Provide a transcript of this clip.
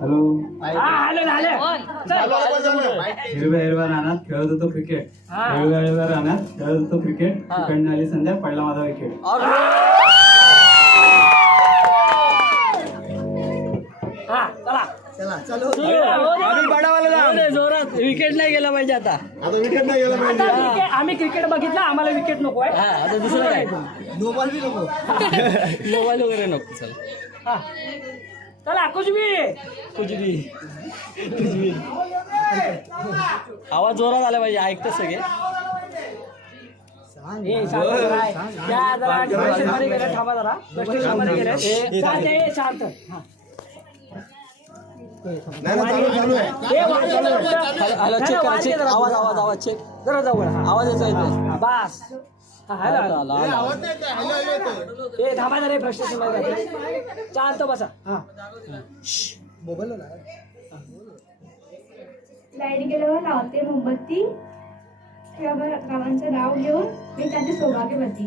Hello. चल. हिरव्या हिरव्या रानात खेळत होतो क्रिकेट. हिरव्या हिरव्या रानात खेळत होतो क्रिकेट. तिकडनं आली संध्या, पडला माझा विकेट. जोरात विकेट नाही गेला पाहिजे आता. आम्ही क्रिकेट बघितलं, आम्हाला विकेट नको आहे. आता दुसरं काय मोबाईल वगैरे नको. चल चला कुचबी आवाज जोरात आला पाहिजे, ऐकतं सगळे. थांबा जरा. शांत. हॅलो, चेक करा, चेक. आवाज चेक जरा जवळ. आवाज येतो. बस. ए थांबा जरा, फ्रस्ट्रेशन शांत बसा. लाईट गेल्यावर लावते मोमबत्ती, गावांचं नाव घेऊन मी त्यांची सौभाग्यवती.